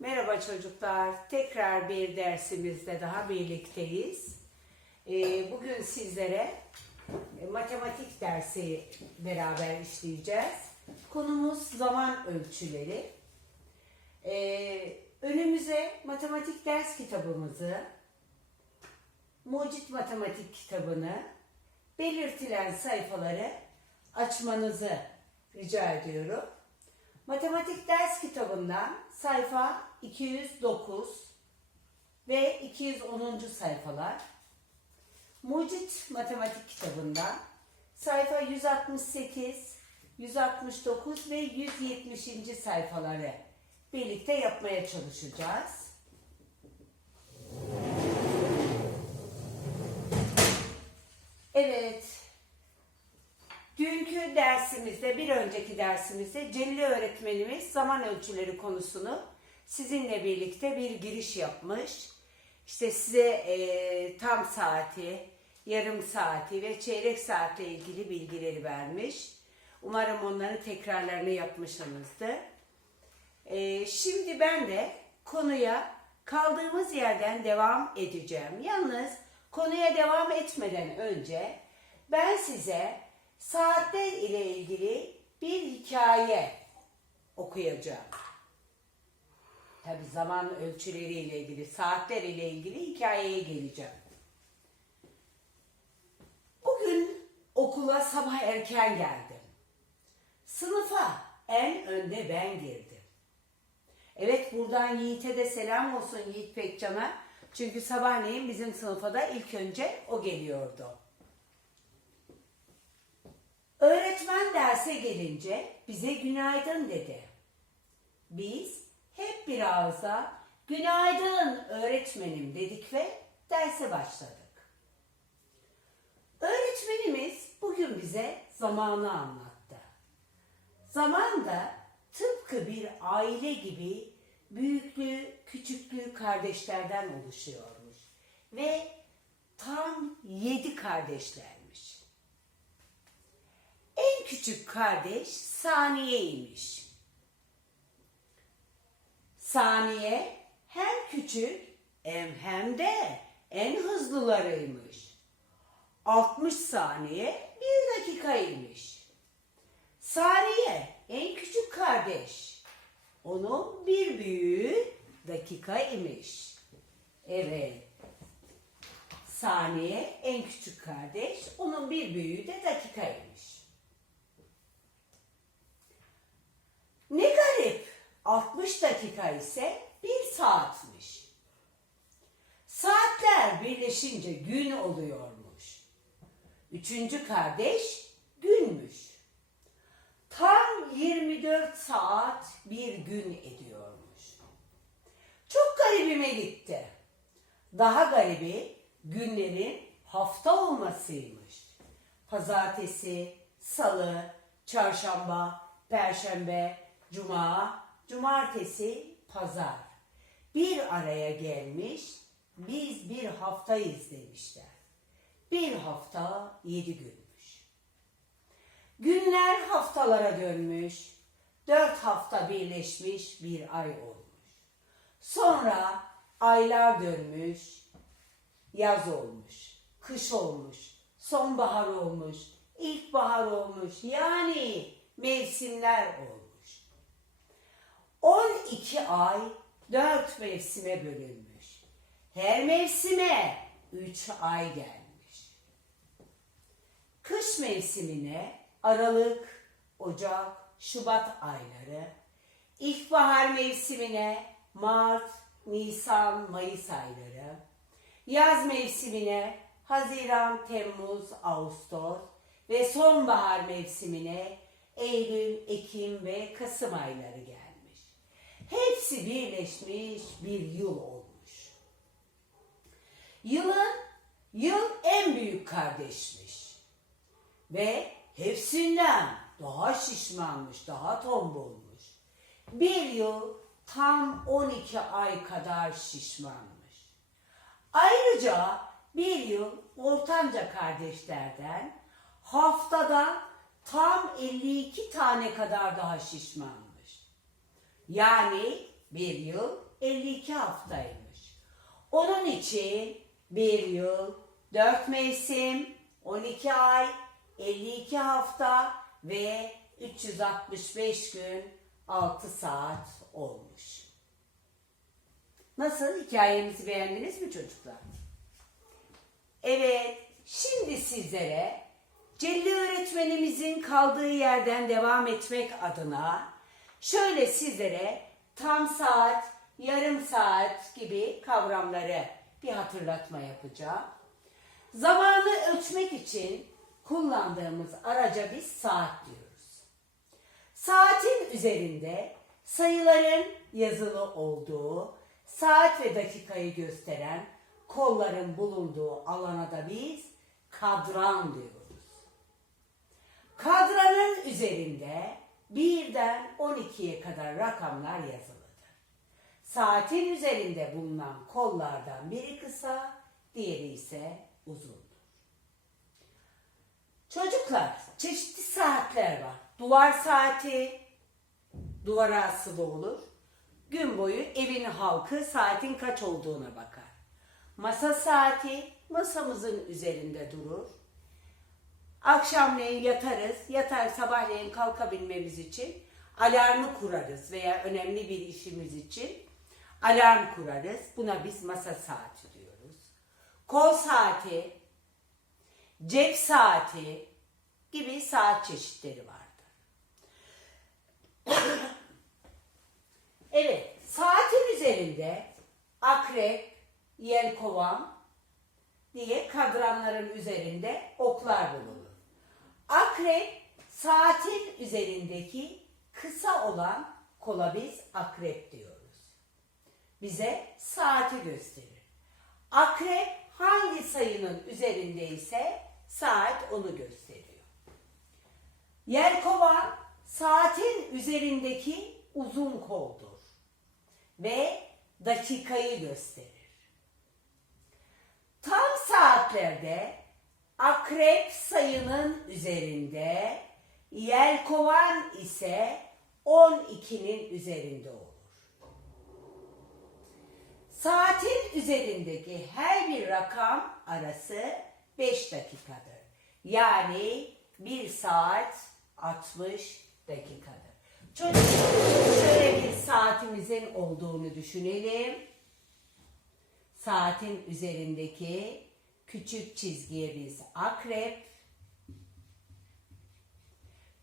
Merhaba çocuklar. Tekrar bir dersimizde daha birlikteyiz. Ee, Bugün sizlere matematik dersi beraber işleyeceğiz. Konumuz zaman ölçüleri. Ee, Önümüze matematik ders kitabımızı, Mucit Matematik kitabını, belirtilen sayfaları açmanızı rica ediyorum. Matematik ders kitabından sayfa 209 ve 210. sayfalar. Mucit Matematik kitabından sayfa 168, 169 ve 170. sayfaları birlikte yapmaya çalışacağız. Evet, Dünkü dersimizde, bir önceki dersimizde Celil öğretmenimiz zaman ölçüleri konusunu sizinle birlikte bir giriş yapmış. İşte size e, tam saati, yarım saati ve çeyrek saatle ilgili bilgileri vermiş. Umarım onların tekrarlarını yapmışsınızdır. E, şimdi ben de konuya kaldığımız yerden devam edeceğim. Yalnız konuya devam etmeden önce ben size saatler ile ilgili bir hikaye okuyacağım. Tabi zaman ölçüleri ile ilgili, saatler ile ilgili hikayeye geleceğim. Bugün okula sabah erken geldim. Sınıfa en önde ben girdim. Evet buradan Yiğit'e de selam olsun Yiğit Pekcan'a. Çünkü sabahleyin bizim sınıfa da ilk önce o geliyordu. Öğretmen derse gelince bize günaydın dedi. Biz hep bir ağızda günaydın öğretmenim dedik ve derse başladık. Öğretmenimiz bugün bize zamanı anlattı. Zaman da tıpkı bir aile gibi büyüklü, küçüklü kardeşlerden oluşuyormuş. Ve tam yedi kardeşlermiş. En küçük kardeş Saniye'ymiş. Saniye hem küçük hem hem de en hızlılarıymış. 60 saniye bir dakikaymış. Saniye en küçük kardeş. Onun bir büyüğü dakika imiş. Evet. Saniye en küçük kardeş. Onun bir büyüğü de dakikaymış. Ne garip. 60 dakika ise bir saatmiş. Saatler birleşince gün oluyormuş. Üçüncü kardeş günmüş. Tam 24 saat bir gün ediyormuş. Çok garibime gitti. Daha garibi günlerin hafta olmasıymış. Pazartesi, salı, çarşamba, perşembe, cuma, cumartesi, pazar. Bir araya gelmiş, biz bir haftayız demişler. Bir hafta yedi günmüş. Günler haftalara dönmüş, dört hafta birleşmiş bir ay olmuş. Sonra aylar dönmüş, yaz olmuş, kış olmuş, sonbahar olmuş, ilkbahar olmuş. Yani mevsimler olmuş. 12 ay 4 mevsime bölünmüş. Her mevsime 3 ay gelmiş. Kış mevsimine Aralık, Ocak, Şubat ayları, ilkbahar mevsimine Mart, Nisan, Mayıs ayları, yaz mevsimine Haziran, Temmuz, Ağustos ve sonbahar mevsimine Eylül, Ekim ve Kasım ayları gelmiş. Hepsi birleşmiş bir yıl olmuş. Yılın yıl en büyük kardeşmiş. Ve hepsinden daha şişmanmış, daha tombulmuş. Bir yıl tam 12 ay kadar şişmanmış. Ayrıca bir yıl ortanca kardeşlerden haftada tam 52 tane kadar daha şişmanmış. Yani bir yıl 52 haftaymış. Onun için bir yıl, 4 mevsim, 12 ay, 52 hafta ve 365 gün 6 saat olmuş. Nasıl? Hikayemizi beğendiniz mi çocuklar? Evet, şimdi sizlere Celil öğretmenimizin kaldığı yerden devam etmek adına şöyle sizlere tam saat, yarım saat gibi kavramları bir hatırlatma yapacağım. Zamanı ölçmek için kullandığımız araca biz saat diyoruz. Saatin üzerinde sayıların yazılı olduğu, saat ve dakikayı gösteren kolların bulunduğu alana da biz kadran diyoruz. Kadranın üzerinde birden 12'ye kadar rakamlar yazılıdır. Saatin üzerinde bulunan kollardan biri kısa, diğeri ise uzundur. Çocuklar, çeşitli saatler var. Duvar saati, duvara asılı olur. Gün boyu evin halkı saatin kaç olduğuna bakar. Masa saati masamızın üzerinde durur. Akşamleyin yatarız. Yatar sabahleyin kalkabilmemiz için alarmı kurarız veya önemli bir işimiz için alarm kurarız. Buna biz masa saati diyoruz. Kol saati, cep saati gibi saat çeşitleri vardır. evet, saatin üzerinde akrep, yelkovan diye kadranların üzerinde oklar bulunur. Akrep saatin üzerindeki kısa olan kola biz akrep diyoruz. Bize saati gösterir. Akrep hangi sayının üzerindeyse saat onu gösteriyor. Yelkovan saatin üzerindeki uzun koldur ve dakikayı gösterir. Tam saatlerde akrep sayının üzerinde, yelkovan ise 12'nin üzerinde olur. Saatin üzerindeki her bir rakam arası 5 dakikadır. Yani 1 saat 60 dakikadır. Çocuklar şöyle bir saatimizin olduğunu düşünelim. Saatin üzerindeki küçük çizgiye biz akrep,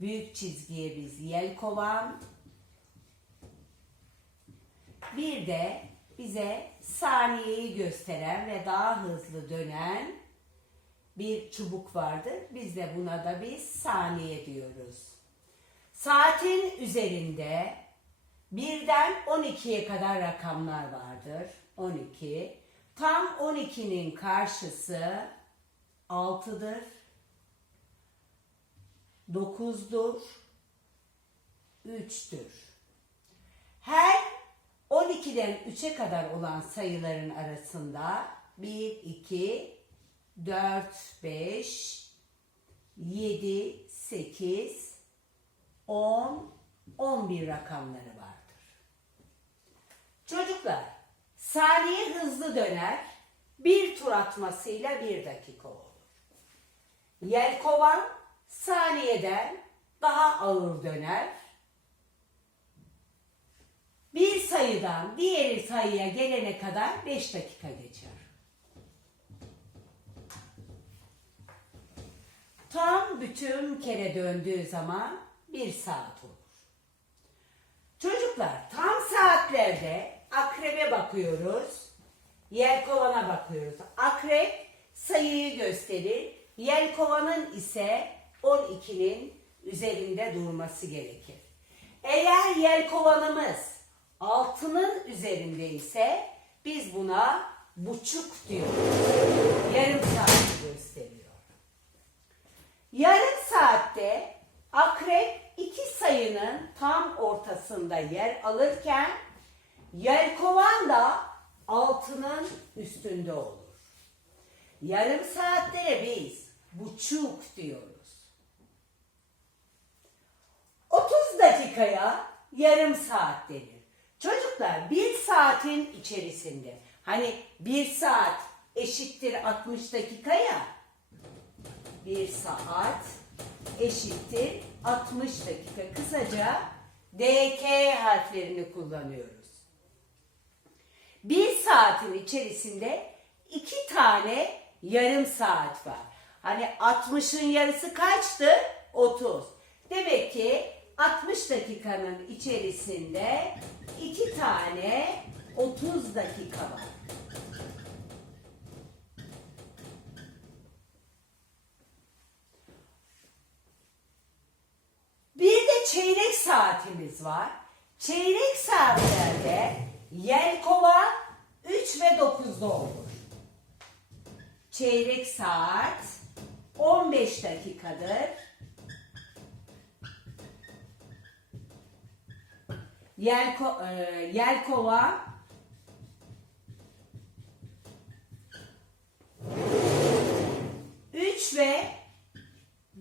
büyük çizgiye biz yelkovan, bir de bize saniyeyi gösteren ve daha hızlı dönen bir çubuk vardır. Biz de buna da biz saniye diyoruz. Saatin üzerinde birden 12'ye kadar rakamlar vardır. 12. Tam 12'nin karşısı 6'dır. 9'dur. 3'tür. Her 12'den 3'e kadar olan sayıların arasında 1, 2, 4, 5, 7, 8, 10, 11 rakamları vardır. Çocuklar, saniye hızlı döner, bir tur atmasıyla bir dakika olur. Yelkovan saniyeden daha ağır döner. Bir sayıdan diğer sayıya gelene kadar 5 dakika geçer. Tam bütün kere döndüğü zaman bir saat olur. Çocuklar tam saatlerde akrebe bakıyoruz. Yelkovana bakıyoruz. Akrep sayıyı gösterir. Yelkovanın ise 12'nin üzerinde durması gerekir. Eğer yelkovanımız altının üzerinde ise biz buna buçuk diyoruz. Yarım saat gösteriyor. Yarım saatte akrep iki sayının tam ortasında yer alırken yelkovan da altının üstünde olur. Yarım saatlere biz buçuk diyoruz. 30 dakikaya yarım saat denir. Çocuklar bir saatin içerisinde hani bir saat eşittir 60 dakika ya bir saat eşittir 60 dakika. Kısaca DK harflerini kullanıyoruz. Bir saatin içerisinde iki tane yarım saat var. Hani 60'ın yarısı kaçtı? 30. Demek ki 60 dakikanın içerisinde iki tane 30 dakika var. Bir de çeyrek saatimiz var. Çeyrek saatlerde yelkova 3 ve 9'da olur. Çeyrek saat 15 dakikadır. Yelko, e, yelkova üç ve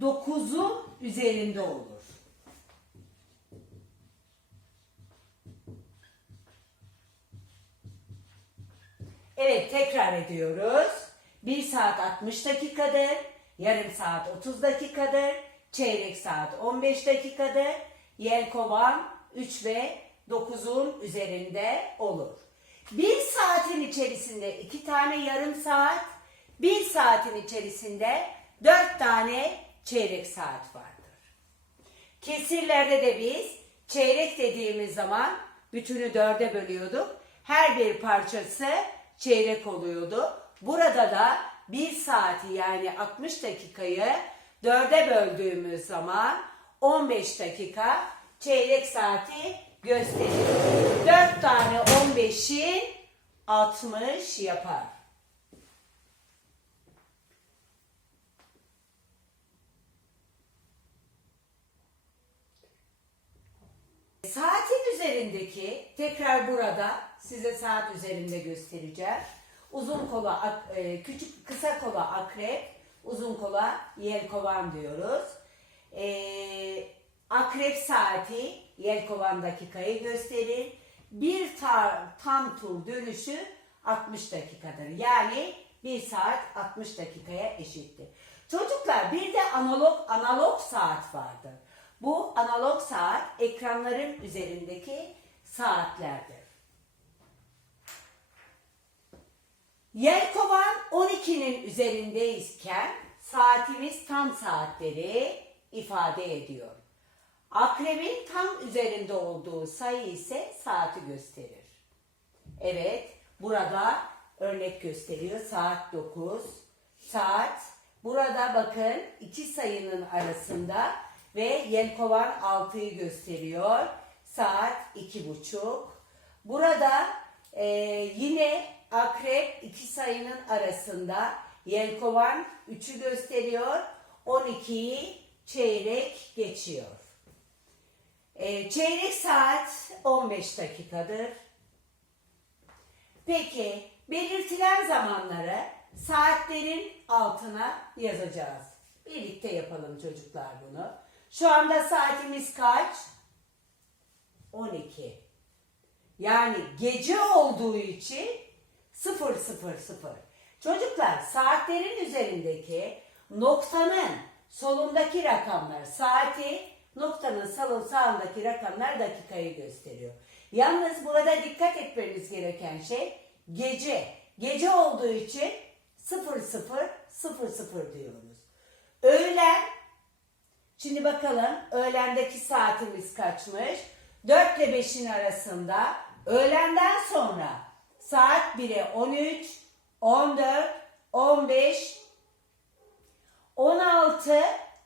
dokuzun üzerinde olur. Evet tekrar ediyoruz. 1 saat 60 dakikadır. Yarım saat 30 dakikadır. Çeyrek saat 15 dakikadır. Yelkovan 3 ve 9'un üzerinde olur. 1 saatin içerisinde 2 tane yarım saat, 1 saatin içerisinde 4 tane çeyrek saat vardır. Kesirlerde de biz çeyrek dediğimiz zaman bütünü dörde bölüyorduk. Her bir parçası çeyrek oluyordu. Burada da bir saati yani 60 dakikayı dörde böldüğümüz zaman 15 dakika çeyrek saati gösteriyor. 4 tane 15'in 60 yapar. Saatin üzerindeki tekrar burada size saat üzerinde göstereceğim. Uzun kola e, küçük kısa kola akrep, uzun kola yelkovan diyoruz. E, akrep saati yelkovan dakikayı gösterir. Bir ta- tam tur dönüşü 60 dakikadır. Yani 1 saat 60 dakikaya eşittir. Çocuklar bir de analog analog saat vardır. Bu analog saat ekranların üzerindeki saatlerdir. Yelkovan 12'nin üzerindeyken saatimiz tam saatleri ifade ediyor. Akrebin tam üzerinde olduğu sayı ise saati gösterir. Evet, burada örnek gösteriyor. Saat 9. Saat burada bakın iki sayının arasında ve yelkovan 6'yı gösteriyor. Saat iki buçuk. Burada e, yine akrep iki sayının arasında yelkovan 3'ü gösteriyor. 12'yi çeyrek geçiyor. E, çeyrek saat 15 dakikadır. Peki belirtilen zamanları saatlerin altına yazacağız. Birlikte yapalım çocuklar bunu. Şu anda saatimiz kaç? 12. Yani gece olduğu için 000. Çocuklar saatlerin üzerindeki noktanın solundaki rakamlar saati, noktanın sağ- sağındaki rakamlar dakikayı gösteriyor. Yalnız burada dikkat etmeniz gereken şey gece. Gece olduğu için 0000 diyoruz. Öğlen Şimdi bakalım öğlendeki saatimiz kaçmış? 4 ile 5'in arasında öğlenden sonra saat 1'e 13, 14, 15, 16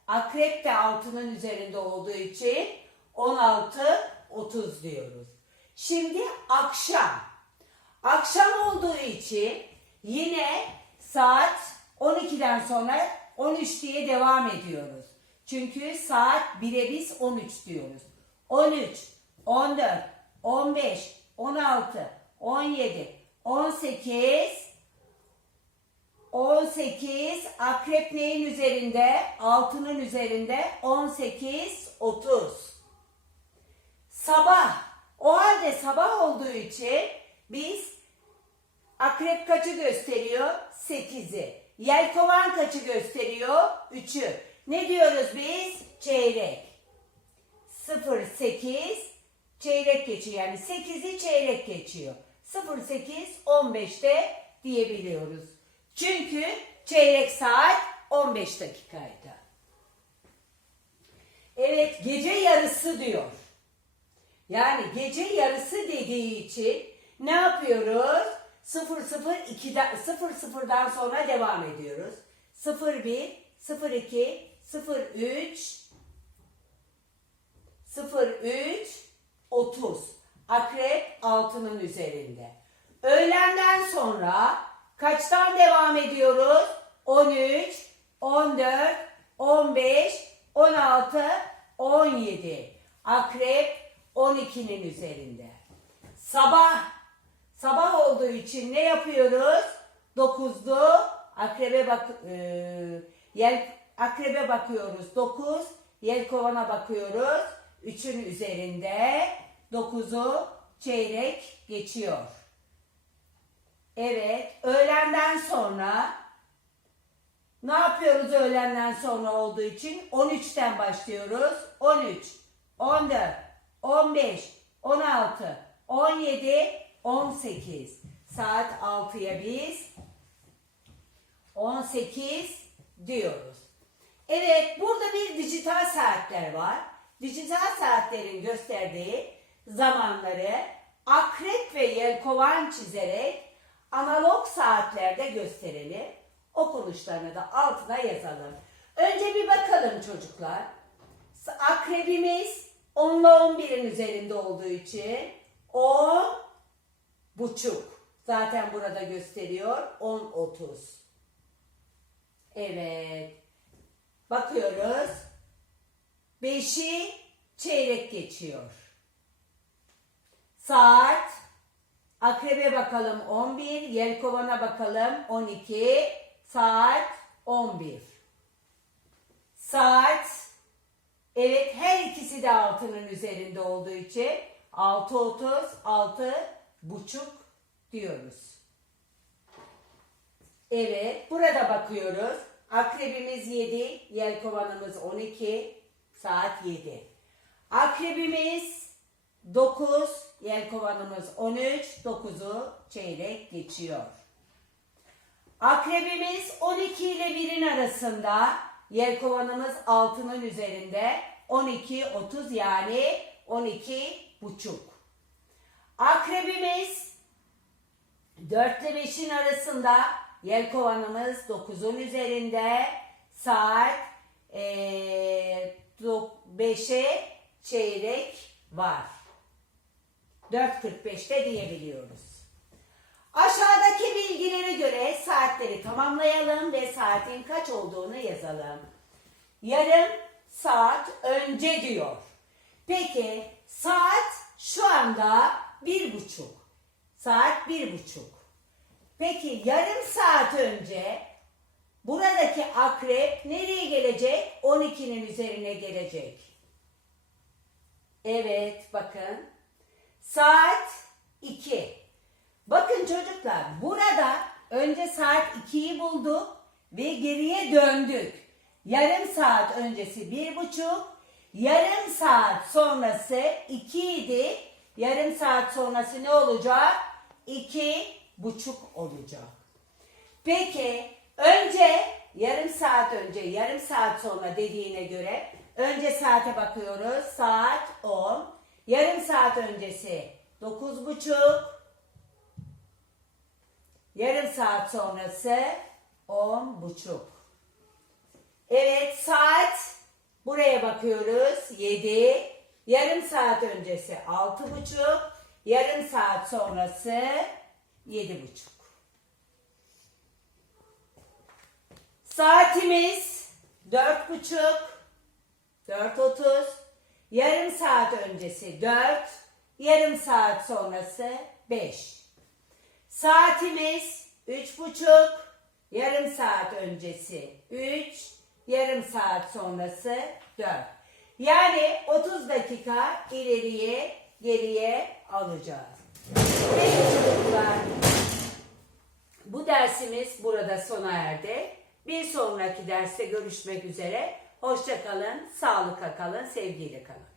akrep de 6'nın üzerinde olduğu için 16, 30 diyoruz. Şimdi akşam. Akşam olduğu için yine saat 12'den sonra 13 diye devam ediyoruz. Çünkü saat 1'e biz 13 diyoruz. 13, 14, 15, 16, 17, 18, 18 akrep neyin üzerinde? Altının üzerinde 18, 30. Sabah O halde sabah olduğu için biz akrep kaçı gösteriyor? 8'i. Yelkovan kaçı gösteriyor? 3'ü. Ne diyoruz biz? Çeyrek. 0 8 çeyrek geçiyor. Yani 8'i çeyrek geçiyor. 0 8 15'te diyebiliyoruz. Çünkü çeyrek saat 15 dakikaydı. Evet gece yarısı diyor. Yani gece yarısı dediği için ne yapıyoruz? 0 0 2'den 0 0'dan sonra devam ediyoruz. 0 1 0 2 0 3 0 3 30. Akrep altının üzerinde. Öğlenden sonra kaçtan devam ediyoruz? 13, 14, 15, 16, 17. Akrep 12'nin üzerinde. Sabah sabah olduğu için ne yapıyoruz? 9'lu akrebe bak e, yel akrebe bakıyoruz. 9 yelkovana bakıyoruz. 3'ün üzerinde 9'u çeyrek geçiyor. Evet, öğlenden sonra ne yapıyoruz öğlenden sonra olduğu için? 13'ten başlıyoruz. 13, 14, 15, 16, 17, 18. Saat 6'ya biz 18 diyoruz. Evet, burada bir dijital saatler var. Dijital saatlerin gösterdiği zamanları akrep ve yelkovan çizerek analog saatlerde gösterelim. Okunuşlarını da altına yazalım. Önce bir bakalım çocuklar. Akrebimiz 10 ile 11'in üzerinde olduğu için 10 buçuk. Zaten burada gösteriyor 10.30. Evet. Bakıyoruz. Beşi çeyrek geçiyor. Saat akrebe bakalım 11, yelkovana bakalım 12, saat 11. Saat evet her ikisi de altının üzerinde olduğu için 6.30, 6 buçuk diyoruz. Evet, burada bakıyoruz. Akrebimiz 7, yelkovanımız 12, saat 7. Akrebimiz 9, yelkovanımız 13, 9'u çeyrek geçiyor. Akrebimiz 12 ile 1'in arasında, yelkovanımız 6'nın üzerinde, 12, 30 yani 12 buçuk. Akrebimiz 4 ile 5'in arasında yelkovanımız 9'un üzerinde saat 5'e çeyrek var. 4.45'te diyebiliyoruz. Aşağıdaki bilgilere göre saatleri tamamlayalım ve saatin kaç olduğunu yazalım. Yarım saat önce diyor. Peki saat şu anda bir buçuk. Saat bir buçuk. Peki yarım saat önce buradaki akrep nereye gelecek? 12'nin üzerine gelecek. Evet bakın. Saat 2. Bakın çocuklar burada önce saat 2'yi bulduk ve geriye döndük. Yarım saat öncesi bir buçuk, yarım saat sonrası 2 idi. Yarım saat sonrası ne olacak? İki buçuk olacak. Peki önce yarım saat önce yarım saat sonra dediğine göre önce saate bakıyoruz. Saat 10. Yarım saat öncesi dokuz buçuk. Yarım saat sonrası on buçuk. Evet saat buraya bakıyoruz. Yedi. Yarım saat öncesi altı buçuk. Yarım saat sonrası yedi buçuk. Saatimiz dört buçuk. Dört otuz. Yarım saat öncesi dört. Yarım saat sonrası beş. Saatimiz üç buçuk. Yarım saat öncesi üç. Yarım saat sonrası dört. Yani 30 dakika ileriye geriye alacağız. Bu dersimiz burada sona erdi. Bir sonraki derste görüşmek üzere. Hoşça kalın, sağlıkla kalın, sevgiyle kalın.